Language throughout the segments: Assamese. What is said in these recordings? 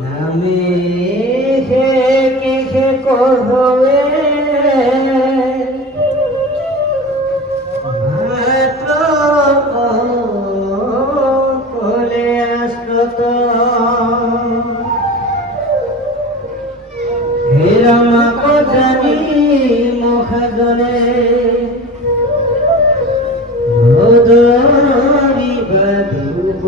নামে কে কহবে জানি মহাজনে ধরি বাধুব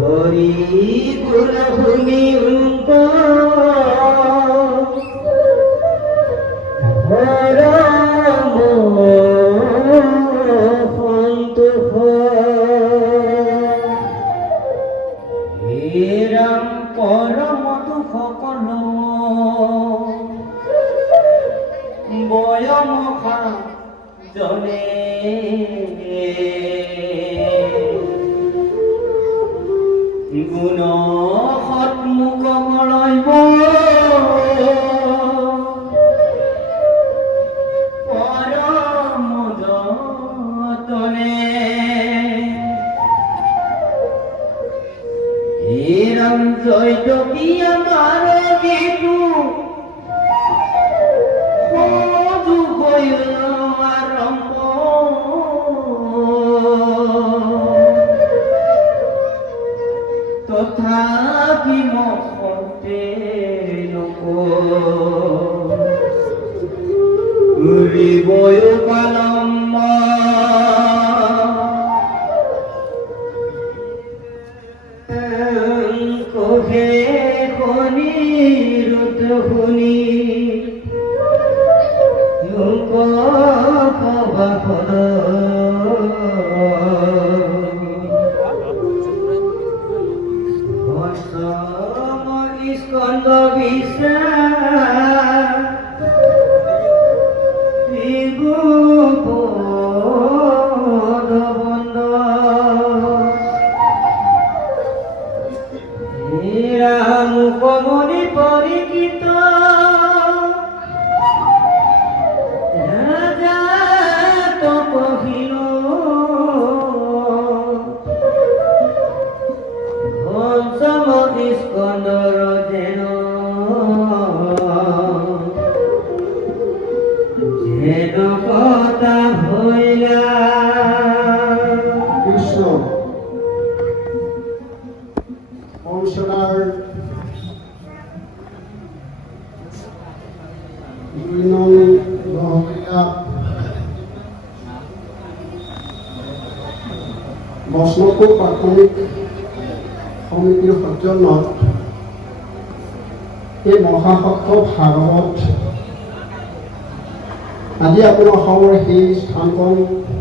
হরি গুণভূমি উঙ্ক হরম সন্তু রাম পরম দুঃখকল বয়মখা জনে গুণ সন্মুখ মৰৈব পৰম যতনে এৰম জয়টকি আমাৰ গেটু সজু হইল আৰম্ভ তথাপি মতে নকৰিবই পালম্ব কোহে খনি ৰুদ শুনি লোক সভাখন স্কন্দ বিশ্বাস মুখমণি পৰিচিত ৰাজা তো কহিল হংসমতি স্কন্দৰ যেন কথা হইলা কৃষ্ণ কংসনাৰ বৈষ্ণৱপুৰ প্ৰাথমিক সমিতিৰ সৌজন্যত এই মহাসত্ৰ ভাগৱত আজি আপোনাৰ অসমৰ সেই স্থানকণ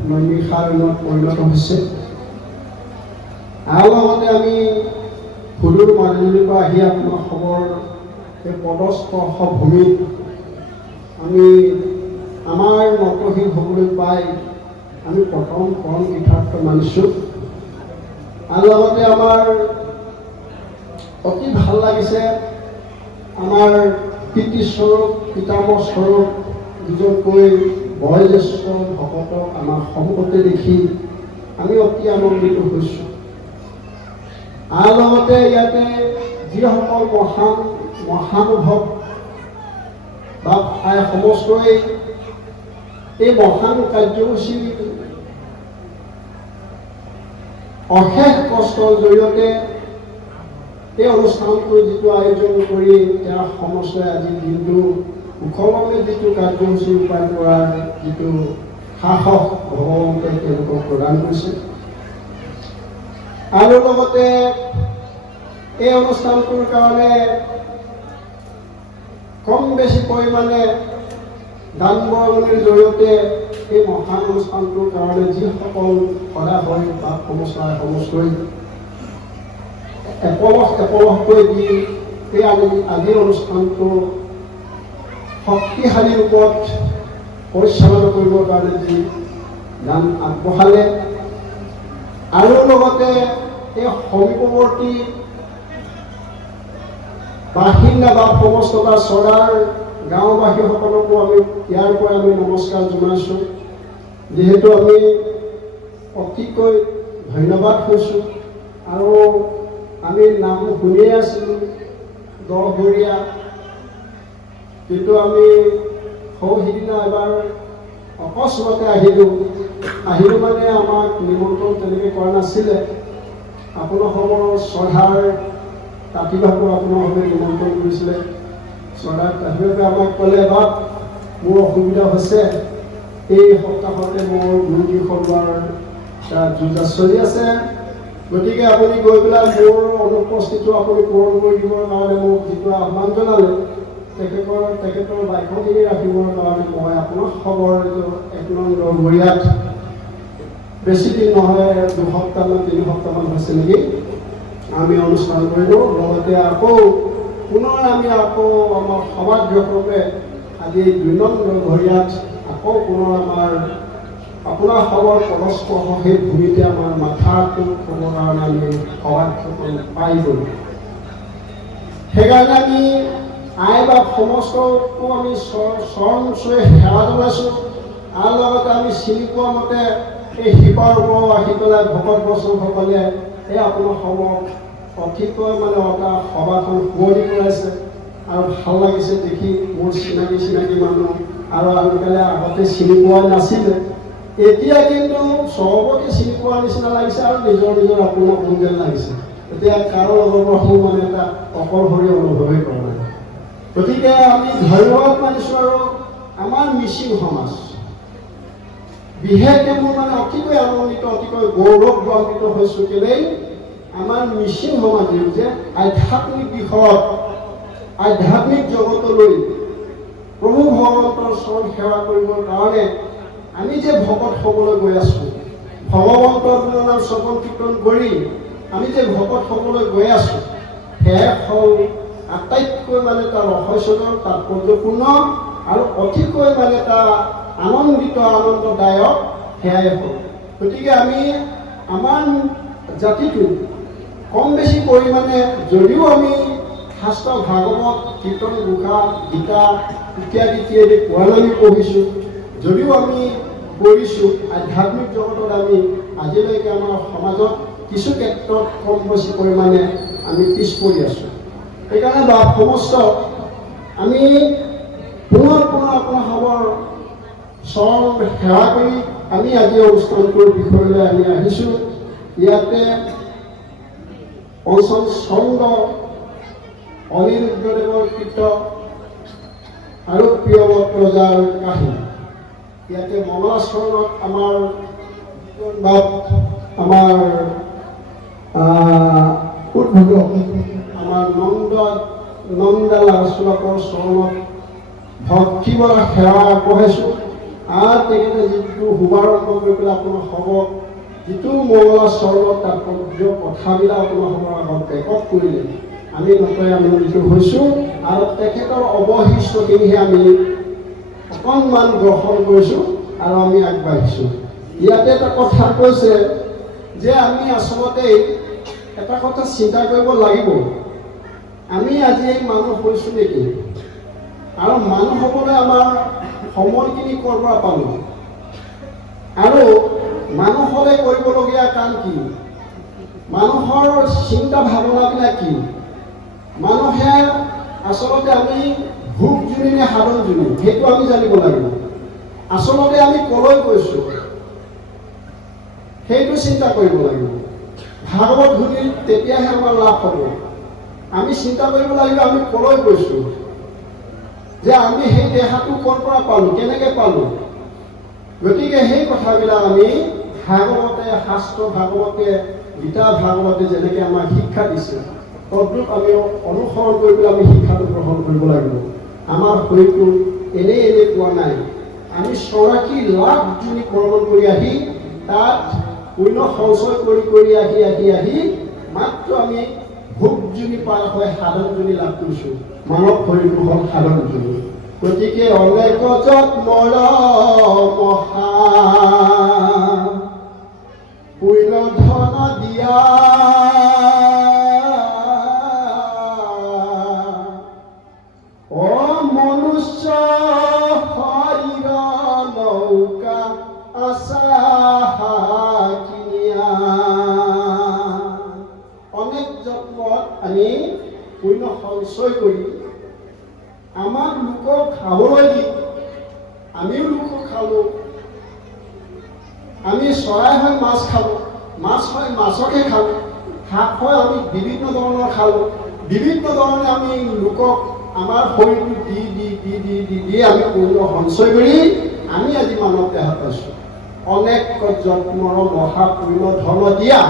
নৈমিষাৰণ্যত পৰিণত হৈছে। আৰু লগতে আমি সুদূৰ মাজুলীৰ পৰা আহি আপোনাৰ অসমৰ এই পদস্পৰ্শ ভূমিত আমি আমাৰ নতশীল হ'বলৈ পাই আমি প্ৰথম পৰম কৃতাৰ্থ মানিছোঁ। আৰু লগতে আমাৰ অতি ভাল লাগিছে আমাৰ পিতৃস্বৰূপ পিতামহ স্বৰূপ দুজনকৈ বয়োজ্যেষ্ঠ ভকতক আমাৰ সন্মুখতে দেখি আমি অতি আনন্দিত হৈছোঁ। আৰু লগতে ইয়াতে যিসকল মহানুভৱ বা সমস্তই এই মহান কাৰ্যসূচী অশেষ কষ্টৰ জৰিয়তে এই অনুষ্ঠানটো যিটো আয়োজন কৰি তেওঁ সমস্তই আজি দিনটো সুখমে যিটো কাৰ্যসূচী ৰূপায়ণ কৰাৰ যিটো সাহস ভগৱন্তে তেওঁলোকক প্ৰদান কৰিছে। আৰু লগতে এই অনুষ্ঠানটোৰ কাৰণে কম বেছি পৰিমাণে দান বৰঙণিৰ জৰিয়তে এই মহান অনুষ্ঠানটোৰ কাৰণে যিসকল সদা হয় বা সমস্তই এপলহকৈ দি এই আজিৰ অনুষ্ঠানটো শক্তিশালী ৰূপত পৰিচালনা কৰিবৰ কাৰণে যি দান আগবঢ়ালে আৰু লগতে এই সমীপৱৰ্তী বাসিন্দা বা সমস্ততা চৰাৰ গাঁওবাসীসকলকো আমি ইয়াৰ পৰা আমি নমস্কাৰ জনাইছোঁ। যিহেতু আমি অতিকৈ ধন্যবাদ কৈছোঁ আৰু আমি নাম শুনিয়ে আছিলোঁ দহঘৰীয়া, কিন্তু আমি সিদিনা এবাৰ অকস্মাতে আহিলোঁ মানে আমাক নিমন্ত্ৰণ তেনেকৈ কৰা নাছিলে। আপোনালোকৰ শ্ৰদ্ধাৰ তাঁতিবাকো আপোনালোকে নিমন্ত্ৰণ কৰিছিলে। শ্ৰদ্ধাৰ তাঁতিবাকে আমাক ক'লে, বাপ মোৰ অসুবিধা হৈছে, এই সপ্তাহতে মোৰ গুৰুটি সলোৱাৰ যুঁজা চলি আছে, গতিকে আপুনি গৈ পেলাই মোৰ অনুপস্থিতিটো আপুনি পূৰণ কৰি দিবৰ কাৰণে মোক যিটো আহ্বান জনালে, তেখেতৰ বাইকখিনি ৰাখিবৰ কাৰণে মই আপোনাক খবৰ 1 নং দহঘৰীয়াত বেছি দিন নহয়, 2 সপ্তাহমান 3 সপ্তাহমান হৈছে নেকি, আমি অনুষ্ঠান কৰিলোঁ। লগতে পুনৰ আমি আমাৰ সৌভাগ্যক্ৰমে আজি 2 নং দহঘৰীয়াত পুনৰ আপোনাৰ খবৰ পৰস্পৰ সেই ভূমিতে আমাৰ মাথাটো থ'বৰ কাৰণে আমি সৌভাগ্যক্ৰম পাই গ'লোঁ। সেইকাৰণে আমি আই বাপ সমস্তকো আমি চৰণচুৱে সেৱা জনাইছোঁ। আৰু লগতে আমি চিনি পোৱা মতে এই শিপাৰ ওপৰত আহি পেলাই ভকত বৈষ্ণৱসকলে এই আপোনাৰ অতিকৈ এটা সভাখন শুৱনি কৰাইছে আৰু ভাল লাগিছে দেখি। মোৰ চিনাকি মানুহ আৰু আজিকালি আগতে চিনি পোৱা নাছিলে, এতিয়া কিন্তু চবকে চিনি পোৱাৰ নিচিনা লাগিছে আৰু নিজৰ আপোনাৰ মন যেন লাগিছে। এতিয়া কাৰো লগৰ পৰা এটা অকলশৰীয়া অনুভৱেই কৰা নাই। গতিকে আমি ধন্যবাদ মানিছোঁ। আৰু আমাৰ মিচিং সমাজ বিশেষকৈ মোৰ অতিকৈ আনন্দিত, অতিকৈ গৌৰৱান্বিত হৈছোঁ। কেলেই আমাৰ মিচিং সমাজেও যে আধ্যাত্মিক দিশত, আধ্যাত্মিক জগতলৈ প্ৰভু ভগৱন্তৰ চৰণ সেৱা কৰিবৰ কাৰণে আমি যে ভকত হ'বলৈ গৈ আছোঁ, ভগৱন্তৰ নাম শ্ৰৱণ কীৰ্তন কৰি আমি যে ভকত হ'বলৈ গৈ আছোঁ, সেয়া হ'ল আটাইতকৈ এটা ৰহস্যজনক, তাৎপৰ্যপূৰ্ণ আৰু অতিকৈ এটা আনন্দদায়ক সেয়াই হ'ল। গতিকে আমি আমাৰ জাতিটো কম বেছি পৰিমাণে যদিও আমি শাস্ত্ৰ, ভাগৱত, কীৰ্তন, ঘোষা, গীতা ইত্যাদি পুৰাণ আমি পঢ়িছোঁ, যদিও আমি কৰিছোঁ, আধ্যাত্মিক জগতত আমি আজিলৈকে আমাৰ সমাজত কিছু ক্ষেত্ৰত কম বেছি পৰিমাণে আমি পিছ পৰি আছোঁ। সেইকাৰণে সমস্ত আমি পুনৰ আপোনালোকৰ চৰণ সেৱা কৰি আমি আজি অনুষ্ঠানটোৰ বিষয়লৈ আমি আহিছোঁ। ইয়াতে পঞ্চম স্কন্ধ অনিৰুদ্ধদেৱৰ কৃত আৰু প্ৰিয়ৱত ৰজাৰ কাহিনী। ইয়াতে মংগলাচৰণত আমাৰ নন্দালা চুলকৰ চৰণত ভক্তি বৰা সেৱা আগবঢ়াইছোঁ। আৰু তেখেতে যিটো শুভাৰম্ভ কৰি পেলাই আপোনাৰ খবৰ যিটো মংগলাচৰণত তাৎপৰ্য কথাবিলাক আপোনালোকৰ আগত ৰেকৰ্ড কৰিলে, আমি নকৈ আনন্দিত হৈছোঁ। আৰু তেখেতৰ অৱশিষ্টখিনিহে আমি অকণমান গ্ৰহণ কৰিছোঁ আৰু আমি আগবাঢ়িছোঁ। ইয়াতে এটা কথা কৈছে যে আমি আচলতে এটা কথা চিন্তা কৰিব লাগিব, আমি আজি মানুহ হৈছোঁ নেকি, আৰু মানুহ হ'বলৈ আমাৰ সময়খিনি ক'ৰ পৰা পালোঁ, আৰু মানুহ হ'লে কৰিবলগীয়া কাম কি, মানুহৰ চিন্তা ভাৱনাবিলাক কি, মানুহে আচলতে আমি ভোগ জুনি নে সাধন জুনি, সেইটো আমি জানিব লাগিব। আচলতে আমি ক'লৈ গৈছোঁ সেইটো চিন্তা কৰিব লাগিব। ভাগৱত শুনি তেতিয়াহে আমাৰ লাভ হ'ব। আমি চিন্তা কৰিব লাগিব আমি ক'লৈ গৈছোঁ, যে আমি সেই দেহাটো ক'ৰ পৰা পালোঁ, কেনেকৈ পালোঁ। গতিকে সেই কথাবিলাক আমি ভাগৱতে, শাস্ত্ৰ ভাগৱতে, গীতা ভাগৱতে যেনেকৈ আমাক শিক্ষা দিছে, তদ্ৰূপ আমি অনুসৰণ কৰি পেলাই আমি শিক্ষাটো গ্ৰহণ কৰিব লাগিব। আমাৰ শৰীৰটো এনেই পোৱা নাই, আমি 84 লাখ জুনি কৰ্ম কৰি আহি তাত পুণ্য সঞ্চয় কৰি আহি মাত্ৰ আমি ভোগ জুনি পাৰ হৈ সাধন জুনি লাভ কৰিছোঁ। মানৱ শৰীৰটো হ'ল সাধন জুনি। গতিকে অনেক জন্মৰ মহা পুণ্য ধন দিয়া মনুষ্য আমি পুণ্য সঞ্চয় কৰি আমাক লোকক খাবলৈ দি আমিও লোকক খালোঁ। আমি চৰাই হৈ মাছ খালোঁ, মাছ হৈ মাছকে খালোঁ, শাক হৈ আমি বিভিন্ন ধৰণৰ খালোঁ, বিভিন্ন ধৰণে আমি লোকক আমাৰ শৰীৰটো দি দি দি দি দি দি আমি পুণ্য সঞ্চয় কৰি আমি আজি মানৱ দেহ পাইছোঁ। অনেক যত্নৰ মহাপুণ্য ধৰ্ম দিয়া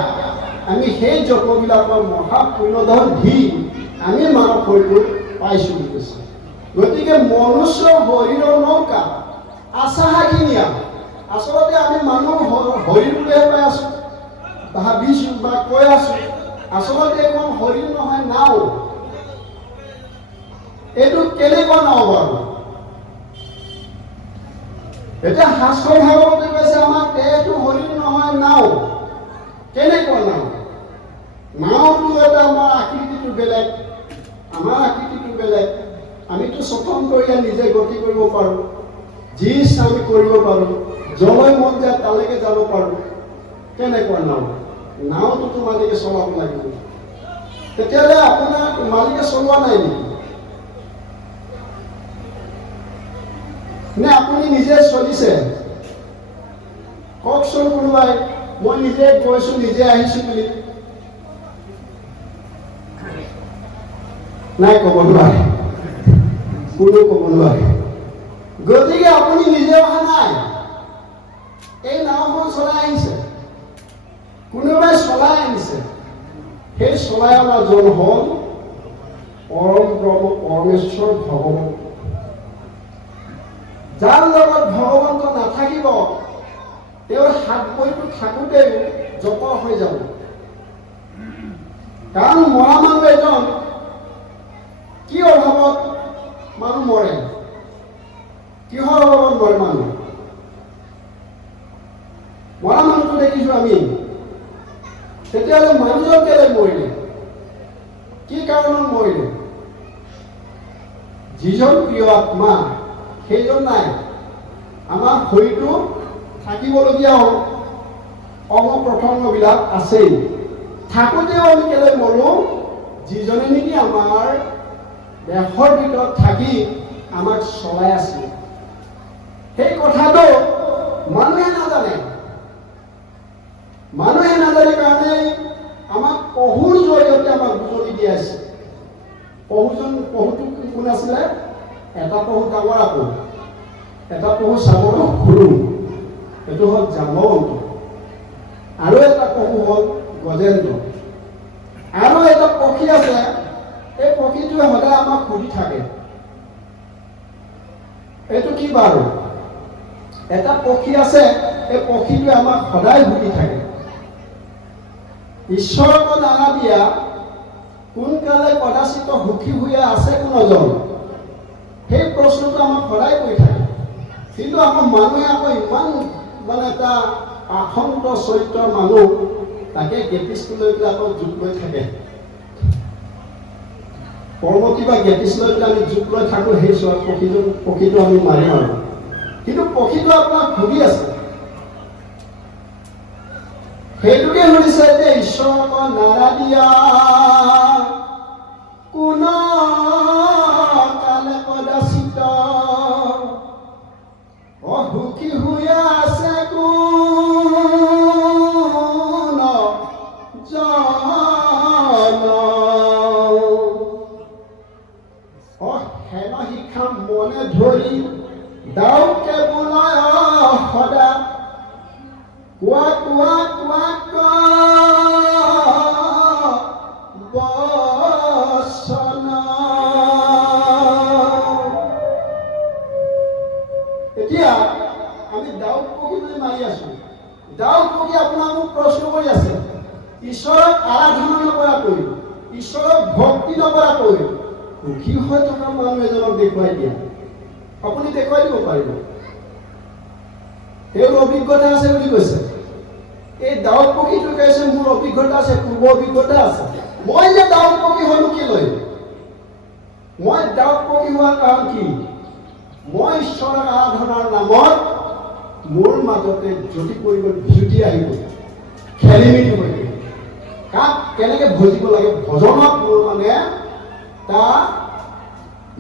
আমি সেই যত্নবিলাকৰ মহাপুণ্য ধৰ্ম দি আমি মানৱ শৰীৰটো পাইছোঁ বুলি কৈছে। গতিকে মনুষ্য শৰীৰৰ নৌকা আশাহাখিনীয়া আচলতে আমি মানুহ শৰীৰটোহে পাই আছোঁ, ভাবিছোঁ বা কৈ আছোঁ। আচলতে এখন শৰীৰ নহয়, নাও। এইটো কেনেকুৱা নাও বাৰু? এতিয়া শাস্ত্ৰ ভাগৱতে কৈছে আমাক এইটো শৰীৰ নহয়, নাও। কেনেকুৱা নাও? নাওটো এটা আমাৰ আকৃতিটো বেলেগ, আমাৰ আকৃতিটো বেলেগ। আমিতো স্বতন্ত্ৰয়া নিজে গতি কৰিব পাৰোঁ, যি ইচ্ছা আমি কৰিব পাৰোঁ, যলৈ মন যায় তালৈকে যাব পাৰোঁ। কেনেকুৱা নাও? নাওটোতো মালিকে চলাব লাগিব। তেতিয়াহ'লে আপোনাৰ মালিকে চলোৱা নাই নেকি? নে আপুনি নিজে চলিছে? কওকচোন কোনোবাই, মই নিজে গৈছোঁ নিজে আহিছোঁ বুলি। নাই, ক'ব নোৱাৰে, কোনো ক'ব নোৱাৰে। গতিকে আপুনি নিজে অহা নাই, এই নাওখন চলাই আহিছে, কোনোবাই চলাই আনিছে। সেই চলাই অনা জন হ'ল পৰম ব্ৰহ্ম পৰমেশ্বৰ ভগৱান। যাৰ লগত ভগৱন্ত নাথাকিব তেওঁৰ হাত ভৰিটো থাকোঁতেও যত হৈ যাব। কাৰণ মৰা মানুহ এজন কি অভাৱত মানুহ মৰে? কিহৰ অভাৱত মৰে মানুহ? মৰা মানুহটো দেখিছোঁ আমি। তেতিয়াহ'লে মানুহজন কেলৈ মৰিলে? কি কাৰণত মৰিলে? যিজন প্ৰিয় আত্মা সেইজন নাই। আমাৰ শৰীৰটো থাকিবলগীয়া অংগ প্ৰত্যংগবিলাক আছেই। থাকোঁতেও আমি কেলৈ মৰোঁ? যিজনে নেকি আমাৰ দেহৰ ভিতৰত থাকি আমাক চলাই আছে। সেই কথাটো মানুহে নাজানে। মানুহে নাজানে কাৰণে আমাক পহুৰ জৰিয়তে আমাক বুজনি দি আছে। পহুটো কোন আছিলে? এটা পহু ডাঙৰ আকৌ, এটা পহু চাবলৈ সৰু, সেইটো হ'ল জাম্বৱন্ত। আৰু এটা পহু হ'ল গজেন্দ্ৰ। আৰু এটা পক্ষী আছে, এই পক্ষীটোৱে সদায় আমাক সুধি থাকে। এইটো কি বাৰু? এটা পক্ষী আছে, এই পক্ষীটোৱে আমাক সদায় সুধি থাকে, ঈশ্বৰক নালাগিয়া কোনকালে কদাচিত সুখী হৈ আছে কোনজন? সেই প্ৰশ্নটো আমাক সদায় কৰি থাকে। কিন্তু আমাৰ মানুহে আকৌ ইমান এটা আসন্ত চৰিত্ৰৰ মানুহ, তাকে গেটিছটো লৈ পেলাই আকৌ যুগ লৈ থাকে। পৰৱৰ্তী বা গেটিছ লৈ পেলাই আমি যুগ লৈ থাকোঁ, সেই পক্ষীটো আমি মাৰি মাৰোঁ। কিন্তু পক্ষীটো আপোনাক সুধি আছে। সেইটোকে সুধিছে যে ঈশ্বৰক নাৰাধিয়া কোন কালে কদাচিত অসুখী হৈ আছে কোন জন? হেন শিক্ষা মনে ধৰি দাউকে বোলায় সদা কোৱা কোৱা কোৱা বচন। এতিয়া আমি দাউদ পক্ষী বুলি মাৰি আছো। দাউদ পক্ষী আপোনাক মোক প্ৰশ্ন কৰি আছে, ঈশ্বৰক আৰাধনা নকৰাকৈ, ঈশ্বৰক ভক্তি নকৰাকৈ সুখী হৈ থকা মানুহ এজনক দেখুৱাই দিয়া। আপুনি দেখুৱাই দিব পাৰিব? তেওঁৰ অভিজ্ঞতা আছে বুলি কৈছে। এই দাউদ পক্ষীটো কৈছে মোৰ অভিজ্ঞতা আছে, পূৰ্ব অভিজ্ঞতা আছে। মই যে দাউদ পক্ষী হ'লো কি লৈ? মই দাউদ পক্ষী হোৱাৰ কাৰণ কি? মই ঈশ্বৰৰ আৰাধনাৰ নামত মোৰ মাজতে জ্যোতি পৰিব, বিজুতি আহিব, খেলি মেলি হৈ গ'ল। কাক কেনেকৈ ভজিব লাগে, ভজনত মোৰ মানে তাৰ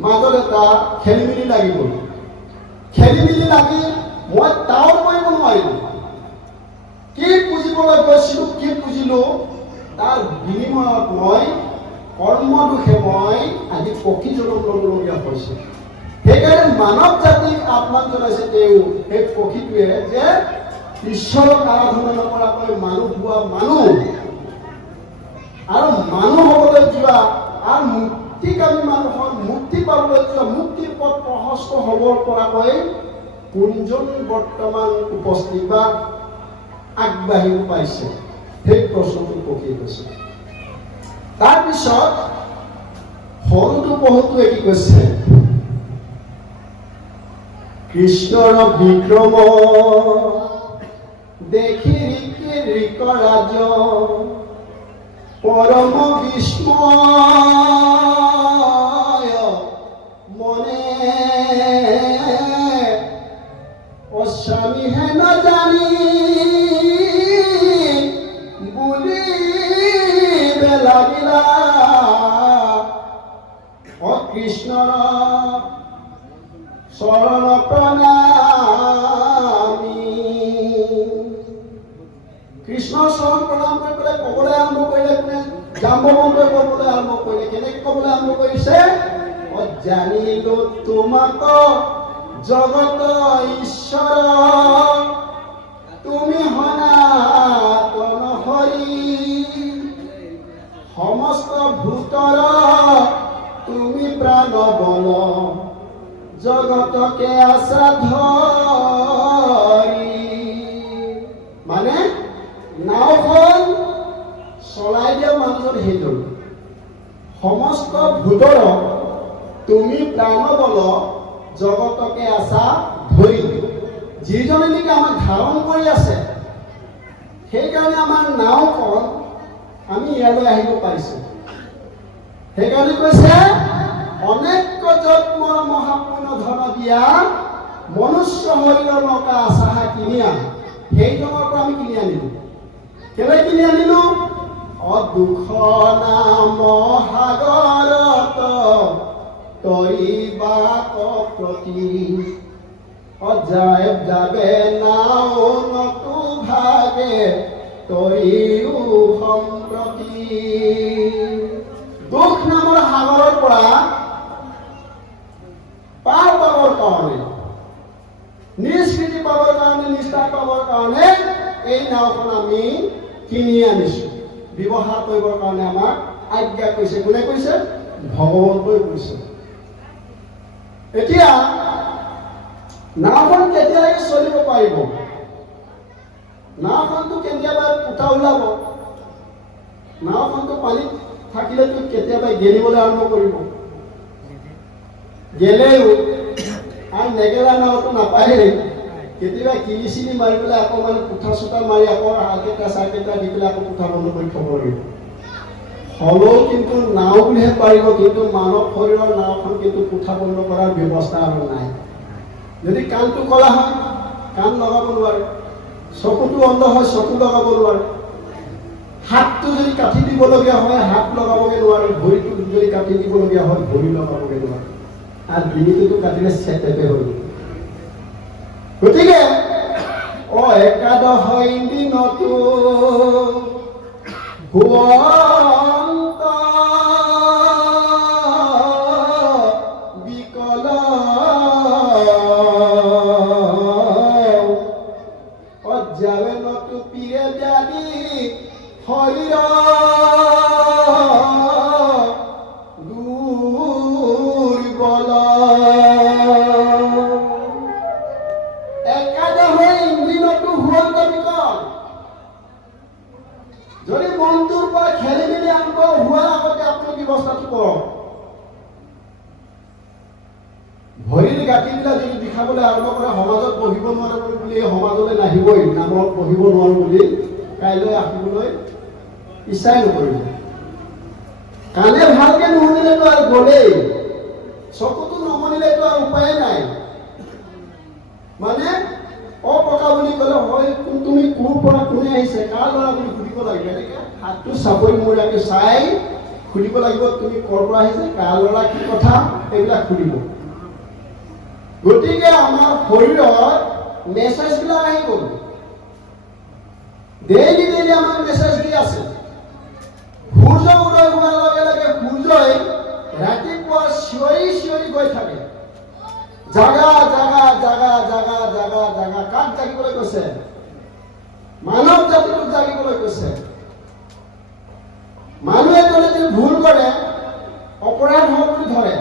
মাজত এটা খেলি মেলি লাগি গ'ল। খেলি মেলি লাগি মই তাও কৰিব নোৱাৰিলোঁ। কি পুজিবলৈ গৈছিলোঁ, কি পুজিলোঁ, তাৰ বিনিময়ত মই কৰ্মদোষে মই আজি পক্ষী জনম ল'বলগীয়া হৈছে। সেইকাৰণে মানৱ জাতিক আহ্বান জনাইছে তেওঁ সেই পক্ষীটোৱে যে ঈশ্বৰক আৰাধনা নকৰাকৈ মানুহ হোৱা মানুহ আৰু মানুহ হ'বলৈ যোৱা আৰু মুক্তিকামী মানুহৰ মুক্তি পাবলৈ যোৱা মুক্তিৰ পথ প্ৰশস্ত হ'ব পৰাকৈ কোনজন বৰ্তমান উপস্থিত বা আগবাঢ়িব পাইছে, সেই প্ৰশ্নটো পকি গৈছে। তাৰপিছত সৰুটো বহুটোৱে কি কৈছে, কৃষ্ণৰ বিক্ৰম দেখি ঋক ৰাজ পৰম বিস্ময় মনে অস্বামী হেন জানি বুলিবে লাগিলা কৃষ্ণৰ চৰণ প্ৰণামী। কৃষ্ণৰ চৰণ প্ৰণাম কৰি পেলাই ক'বলৈ আৰম্ভ কৰিলে। কোনে? জাম্বৱন্তই ক'বলৈ আৰম্ভ কৰিলে। কেনেকৈ ক'বলৈ আৰম্ভ কৰিছে? জানিলো তোমাক জগত ঈশ্বৰ, তুমি সনাতন হৰি, সমস্ত ভূতৰ তুমি প্ৰাণ বল, জগতকে আছা ধৰি। মানে নাওখন চলাই দিয়া মানুহজন সেইজন, সমস্ত ভূতৰ তুমি প্ৰাণ বল, জগতকে আছা ধৰি। যিজনে নেকি আমাক ধাৰণ কৰি আছে, সেইকাৰণে আমাৰ নাওখন আমি ইয়ালৈ আহিব পাৰিছো। সেইকাৰণে কৈছে অনেক জন্মৰ মহাপুণ্য ধন দিয়া, মনুষ্য শৰীৰৰ নৌকা আশা কিনি আন। সেইজনৰ পৰা আমি কিনি আনিলো। কেলে কিনি আনিলো? দুখ নাম সাগৰত তৰিবাক প্ৰতি, যাবে নাও নতু ভাগে তৰিও সম্প্ৰতি। দুখ নামৰ সাগৰৰ পৰা পাৰ পাবৰ কাৰণে, নিষ্কৃতি পাবৰ কাৰণে, নিষ্ঠা পাবৰ কাৰণে এই নাওখন আমি কিনি আনিছো। ব্যৱহাৰ কৰিবৰ কাৰণে আমাক আজ্ঞা কৰিছে। কোনে কৈছে? ভগৱন্তই কৈছে। এতিয়া নাওখন কেতিয়ালৈকে চলিব পাৰিব? নাওখনটো কেতিয়াবা উঠা ওলাব। নাওখনটো পানীত থাকিলেতো কেতিয়াবা গেলিবলৈ আৰম্ভ কৰিব। গেলেও আৰু নেগেলা নাওটো নাপায়েই। কেতিয়াবা কিনি চিনি মাৰি পেলাই আকৌ মানে কোঠা চোঠা মাৰি আকৌ হালকেইটা চাহকেইটা দি পেলাই আকৌ কোঠা বন্ধ কৰি থ'ব লাগিব। হ'লেও কিন্তু নাও বুলিহে পাৰিব, কিন্তু মানৱ শৰীৰৰ নাওখন কিন্তু কোঠা বন্ধ কৰাৰ ব্যৱস্থা আৰু নাই। যদি কাণটো কলা হয়, কাণ লগাব নোৱাৰে। চকুটো অন্ধ হয়, চকু লগাব নোৱাৰে। হাতটো যদি কাটি দিবলগীয়া হয়, হাত লগাবগৈ নোৱাৰে। ভৰিটো যদি কাটি দিবলগীয়া হয়, ভৰি লগাবগৈ নোৱাৰে। আৰু ডিঙিটোতো কাটিলে চেটেপে হৈ গ'ল। গতিকে একাদশ দিনতো ভুৱন্ত বিকল যাবে নতু পিয়ে জানি শৰীৰ দুৰ্বল। যদি মনটোৰ পৰা খেলি মেলি আৰম্ভ হোৱাৰ আগতে আপুনি ব্যৱস্থাটো কৰক। ভৰিৰ গাঁঠিবিলাক যদি বিষাবলৈ আৰম্ভ কৰে, সমাজত পঢ়িব নোৱাৰে বুলি সমাজলৈ নাহিবই, নামত পঢ়িব নোৱাৰো বুলি কাইলৈ আহিবলৈ ইচ্ছাই নকৰিব। কাণে ভালকে নুশুনিলেতো আৰু গলেই, চকুটো নমনিলেতো আৰু উপায় নাই। মানে অপকা বুলি ক'লে হয় তুমি কোৰ পৰা কোনে আহিছে কাৰ ল'ৰা বুলি সুধিব লাগিব এনেকে হাতটো চাপৰি মূৰাকে চাই সুধিব লাগিব তুমি ক'ৰ পৰা আহিছে কাৰ ল'ৰা কি কথা এইবিলাক সুধিব গতিকে আমাৰ শৰীৰত মেছেজবিলাক আহি গ'ল ডেইলি আমাক মেছেজ দি আছে সূৰ্য উদয় হোৱাৰ লগে লগে সূৰ্যই ৰাতিপুৱা চিঞৰি গৈ থাকে জাগা জাগা জাগা জাগা জাগা জাগা কাক জাগিবলৈ কৈছে মানৱ জাতিটোক জাগিবলৈ কৈছে মানুহে যদি ভুল কৰে অপৰাধ হ'ব বুলি ধৰে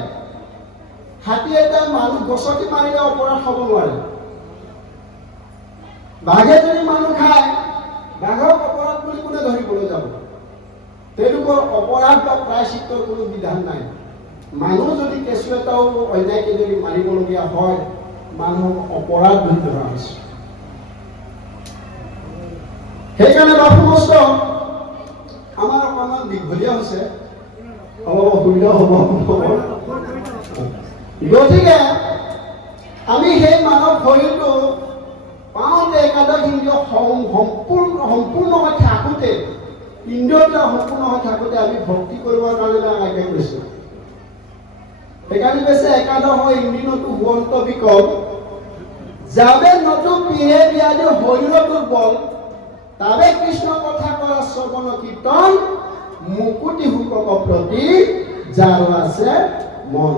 হাতী এটা মানুহ গছকি মাৰিলে অপৰাধ হ'ব নোৱাৰে বাঘে যদি মানুহ খায় বাঘক অপৰাধ বুলি কোনে ধৰিবলৈ যাব তেওঁলোকৰ অপৰাধ বা প্ৰায়শ্চিত্তৰ কোনো বিধান নাই মানুহ যদি কেঁচু এটাও অন্যায়কে যদি মাৰিবলগীয়া হয় মানুহক অপৰাধ বুলি ধৰা হৈছে সেইকাৰণে বাপুমস্ত আমাৰ অকণমান দীঘলীয়া হৈছে অলপ অসুবিধা হ'ব গতিকে আমি সেই মানৱ শৰীৰটো পাওঁতে একাদশ ইন্দ্ৰিয় সম্পূৰ্ণ হৈ থাকোঁতে ইন্দ্ৰিয়বিলাক সম্পূৰ্ণ হৈ থাকোঁতে আমি ভক্তি কৰিবৰ কাৰণে আজ্ঞা কৰিছোঁ সেইকাৰণে কৈছে একাদশ ইন্দ্ৰিয়টো হুৱন্ত বিকল যাবে নতু পিহে ব্যাধি শৰীৰ দুৰ্বল তাবে কৃষ্ণ কথা কৰা শ্ৰৱণ কীৰ্তন মুকুতি হুকক প্ৰতি যাৰ আছে মন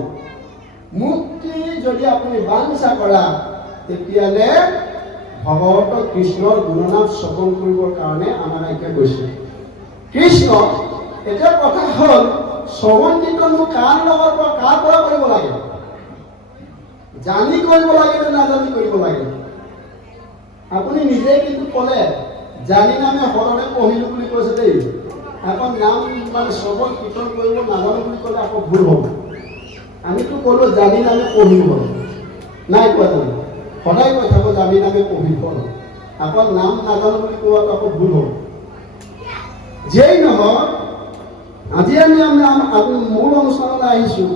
মুক্তি যদি আপুনি বাঞ্ছা কৰা তেতিয়ালে ভগৱত কৃষ্ণৰ গুণনাম শ্ৰৱণ কৰিবৰ কাৰণে আমাৰ আজ্ঞা কৰিছে কৃষ্ণ এতিয়া কথা হ'ল শ্ৰৱণ কীৰ্তনটো কাৰ লগত বা কাৰ পৰা কৰিব লাগে জানি কৰিব লাগে নে নাজানি কৰিব লাগে আপুনি নিজে কিন্তু ক'লে জানি নামে হৰণে পঢ়িলোঁ বুলি কৈছে দেই আকৌ নাম মানে শ্ৰৱণ কীৰ্তন কৰিব নাজানো বুলি ক'লে আকৌ ভুল হ'ব আমিতো ক'লো জানি নামে পঢ়িব নাই কোৱা জানো সদায় কৈ থাকোঁ জানি নামে পঢ়িব আকৌ নাম নাজানো বুলি কোৱাটো আকৌ ভুল হ'ব যেই নহওক আজি আমি মূল অনুষ্ঠানলৈ আহিছোঁ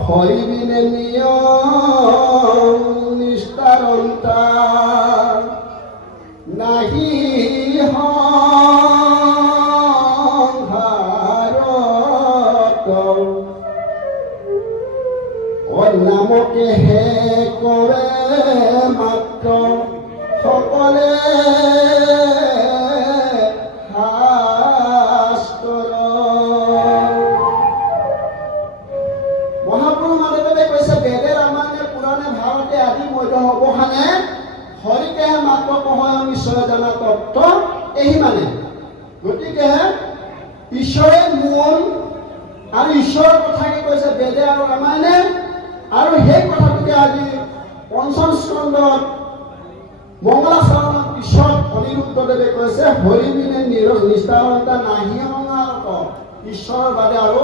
হৰিবিনে নিয়ম নিষ্ঠাৰন্তা নাহি সংসাৰত নামকে হে কৰে মাত্ৰ সকলে মহাপুৰুষ মাধৱদেৱে কৈছে বেদে ৰামায়ণে পুৰাণে ভাৰতে আদি মধ্য অৱসানে হৰিকেহে মাত্ৰ কহয় ঈশ্বৰ জনা তত্ত্ব এই মানে গতিকে ঈশ্বৰে মূল আৰু ঈশ্বৰৰ কথাকে কৈছে বেদে আৰু ৰামায়ণে আৰু সেই কথাটোকে আজি পঞ্চম স্কন্ধত মংগলাচৰণৰ পিছত অনিৰুদ্ধদেৱে কৈছে হৰিবিনে নিষ্ঠাৰতা নাহি সংসাৰত ঈশ্বৰৰ বাদে আৰু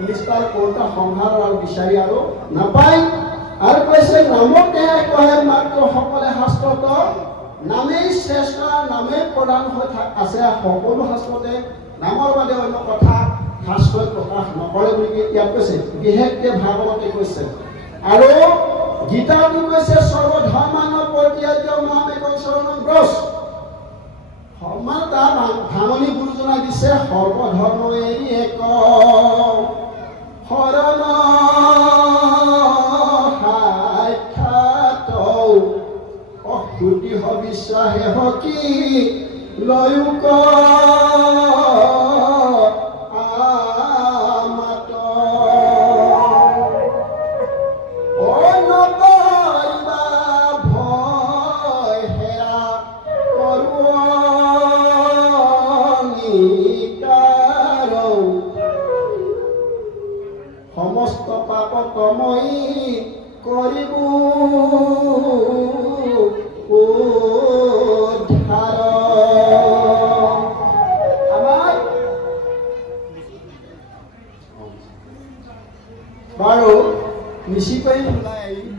নিষ্ঠাৰ কৰোঁতা সংসাৰৰ আৰু বিচাৰি আৰু নাপায় আৰু কৈছে নামকে কহে মাত্ৰ সকলে শাস্ত্ৰত নামেই শ্ৰেষ্ঠ নামেই প্ৰধান হৈ আছে সকলো শাস্ত্ৰতে নামৰ বাদে অন্য কথা শাস্ত্ৰই প্ৰকাশ নকৰে বুলি ইয়াত কৈছে বিশেষকে ভাগৱতে কৈছে আৰু গীতাটো কৈছে সৰ্বধৰ্মান্ন পৰিত্যাজ্য মাম একং শৰণং ব্ৰজ সমান তাৰ ভাঙনি গুৰুজনাই দিছে সৰ্বধৰ্ম এৰি এক শৰণ সাক্ষাৎ অসুতি বিশ্বাসে হকি লয়ুক সমস্ত পাপ তমই কৰিব উদ্ধাৰ আমাৰ বাৰু নিশ্চিতকৈ ওলাই আহি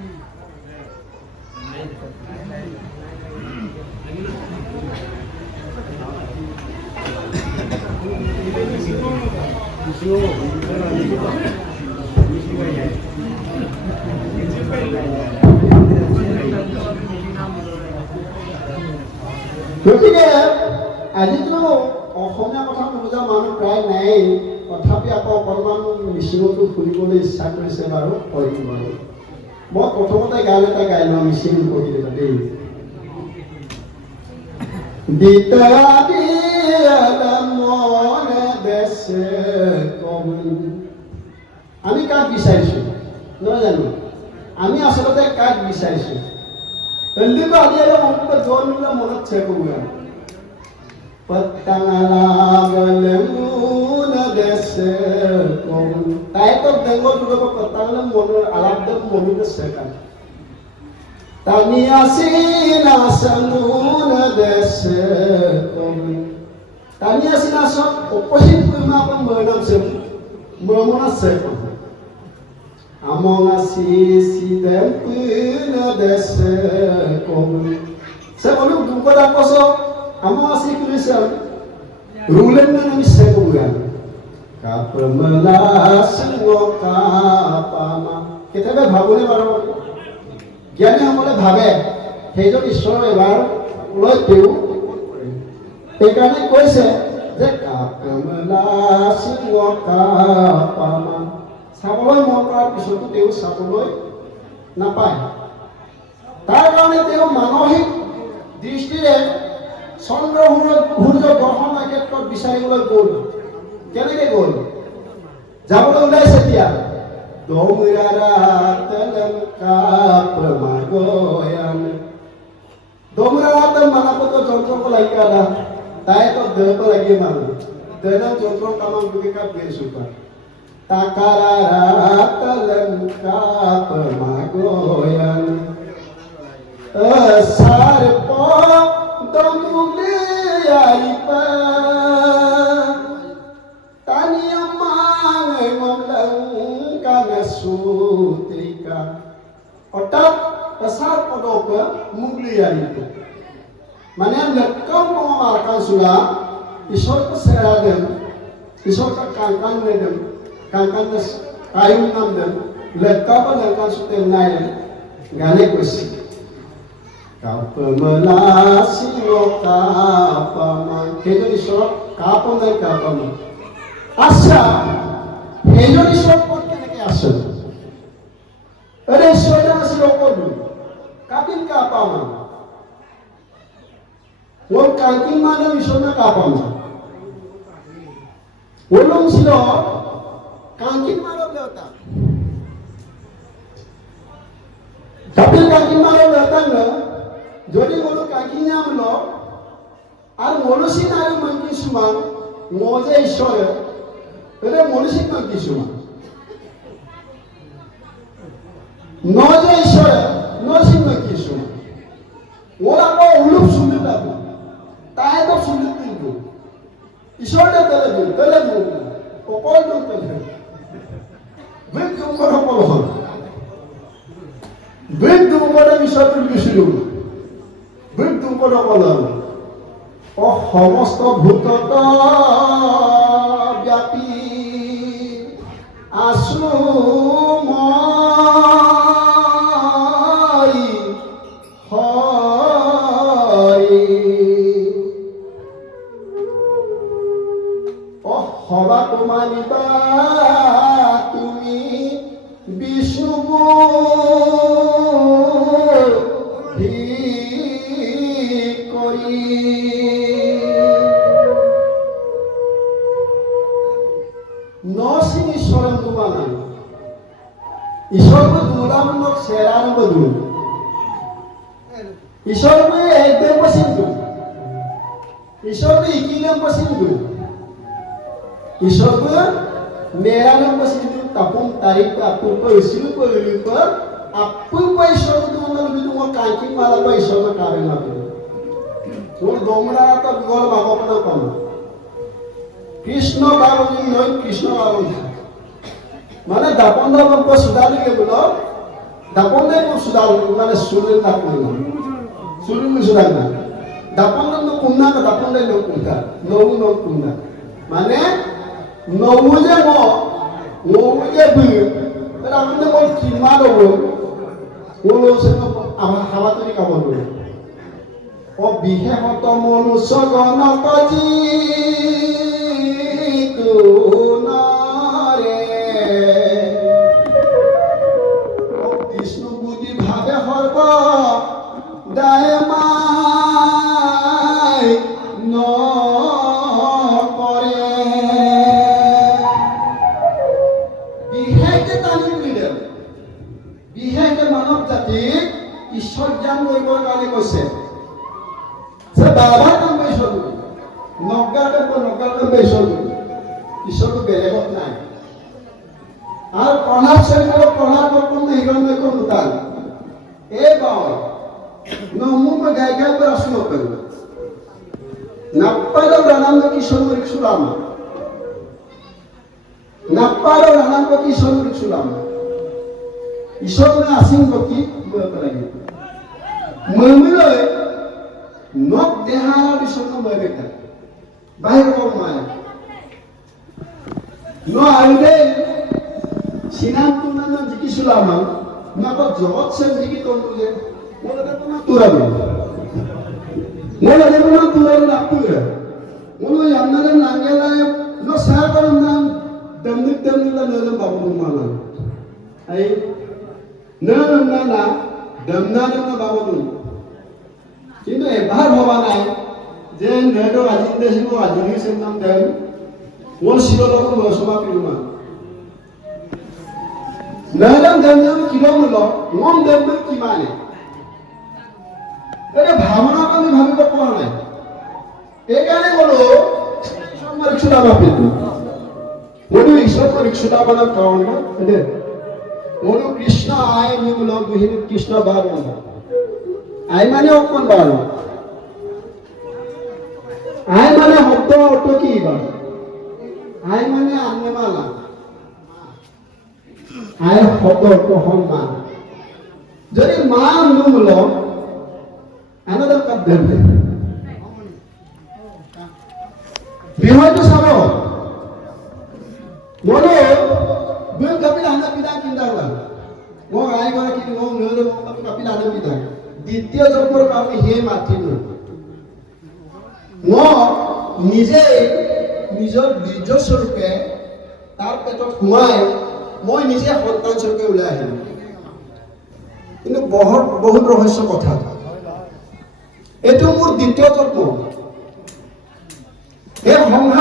গতিকে আজিতো অসমীয়া কথা নুবুজা মানুহ প্ৰায় নাই, তথাপি আকৌ অকণমান মিচিঙতো শুনিবলৈ ইচ্ছা কৰিছে বাৰু, হয়তো বাৰু। মই প্ৰথমতে গান এটা গাই লওঁ মিচিং কবিতা দেই। আমি কাক বিচাৰিছো নহয় জানো? আমি আচলতে কাক বিচাৰিছো? এলিকো আজি মনত জোৰ নিলে মনত চেক কৰোঁ। তাই তো বেঙ্গল দুটো পত্তাঙ্গালে মনের আলাদা মনে সেখান তানি আসি না সামুন দেশে তানি আসি না সব opposite পুমা পন মনাম সে মমনা সেখান among asi sidem puna dese kom saya baru buka dah kosong among asi Kristen rulen na nami seguran kapemelas ngokapama kita be bhabone baro জ্ঞানী সকলে ভাবে সেইজন ঈশ্বৰৰ এবাৰ লৈ দেউ সেইকাৰণে কৈছে যে কাপেমেলাস ngokapama চাবলৈ মন কৰাৰ পিছতো তেওঁ চাবলৈ নাপায়। তাৰ কাৰণে তেওঁ মানসিক দৃষ্টিৰে চন্দ্ৰ সূৰ্য গ্ৰহণ ক্ষেত্ৰত বিচাৰিবলৈ গ'ল। কেনেকে গ'ল? যাবলৈ ওলাইছে এতিয়া দমৰাত মানাপত যন্ত্ৰক লাগিলা তাই তো দেহক লাগি মানুহ দেহ যন্ত্ৰ কামক ভূমিকা বেৰচুপা Takarat lengkap pemagoyan Sarpo domuliyaipa Tani amang memlengkan sutika Otak sarpo doka mugliyan itu Mana lekam pengamalkan sudah Isor keseradan Isor kekangkan nedem Kangkan kayung namdan lekapa langkan sutem nayan gane kusi kapemelasi lokapama hejo isor kapon dan kapama asa hejo isor pot keneke asa ada isor dan silokodu kapin kapama wong kangkin mana isorna kapama wolong silo Kangkin malam datang. Tapi kangkin malam datang na, jadi mulu kangkinnya mulu, ar mulu sih nari mangkin suman, ngoje isore, ada mulu sih mangkin suman. Ngoje isore, ngoje sih mangkin suman. Orang kau uluk sulit aku, tahe tu sulit pintu. Isore teledul, pokok tu teledul. Bentuk orang bentuk orang bisa terbisul, bentuk orang oh সমস্ত ভূতত ব্যাপী আছো মই হৰি oh হবা তোমানিবা ईश्वरको दुलामनक सेरान बदु ईश्वरको एकदम पसिन्दु ईश्वरको इकिनम पसिन्दु ईश्वरको मेरानम पसिन्दु तापुम तारिक तापुम को इसिनु को लिप आपुम को ईश्वरको दुमल बिदु म कांकी माला को ईश्वरको काबे न को तो दोमरा त गोल भागपना कोन कृष्ण बाबू नय कृष्ण बाबू Mana dapon dapon ko sudari ke bolo, dapon dai ko sudari, mana surin dapon na, surin mu sudari na, dapon dai no kunna ka dapon dai no kunna, no kunna, mana no je bu, tapi dapon dai mo kima do, wo se no hawa tu ni ka bolo, অবিশেষত মনুষ্য গণপতি বিষ্ণু বুদ্ধি ভাবে সর্ব দায় মাই নকৰে বিশেষকে টানি তুলিলে বিশেষকে মানৱ জাতিক ঈশ্বৰ জ্ঞান কৰিবৰ কাৰণে কৈছে যে বাবাৰ কাম ঈশ্বৰ নগাৰ কাম ঈশ্বৰ ঈশ্বৰটো বেলেগত নাই আর প্রণাদ শরীর প্রণাদ করুন হিরণ্য করুন তার এই বাবা নমুম গায় গায় করে আসল করুন নাপ্পালো রানাম কিশোর সুরাম নাপ্পালো রানাম কিশোর সুরাম ঈশ্বর আসিং বকি লাগে মমিলে নক দেহার বিষয় মবেকা বাইরে কম মায় ন আইলে সিনাম তুনান জিকিছিলাম নাপা জগৎ সেন জিকি তন্তুলে মোলা দেখো তুরাবে মোলা দেখো তুরাবে লাপুরে মোলা ইয়ান্নারে নাঙ্গেলায় নো সাগরম নাম দমনিক দমনিলা নরম বাবু মানা আই না দমনা না বাবু কিন্তু এবার হবা নাই যে নেটো আজি দেশিব আজি সেন নাম দেন মোর শিরলক মসবা পিরমা নাম দেন কিরমল মন দেন কি মানে এটা ভাবনা আমি ভাবিব পৰা নাই এই কারণে বলো পরীক্ষা বাপিত মনু ঈশ্বর পরীক্ষা বানা কারণ এতে মনু কৃষ্ণ আয় নিগুলো বিহীন কৃষ্ণ বার আয় মানে অকন বার আয় মানে শব্দ অর্থ কি বার আয় মানে আন্যমালা আয় শব্দ অর্থ সম্মান যদি মা নুমল আনাদার কাপ দেবে বিহয়তো চাব মনো দুই কাপিল আনা পিতা কিন্দালা মই আই গৰাকী মই নলে কাপিল আনা পিতা দ্বিতীয় জন্মৰ কাৰণে হে মাতৃ মই নিজে নিজৰ বীৰ্য স্বৰূপে তাৰ পেটত সোমাই মই নিজে সন্তান স্বৰূপে ওলাই আহিলো কিন্তু বহুত ৰহস্য কথা এইটো মোৰ দ্বিতীয় জন্ম এই সংসাৰ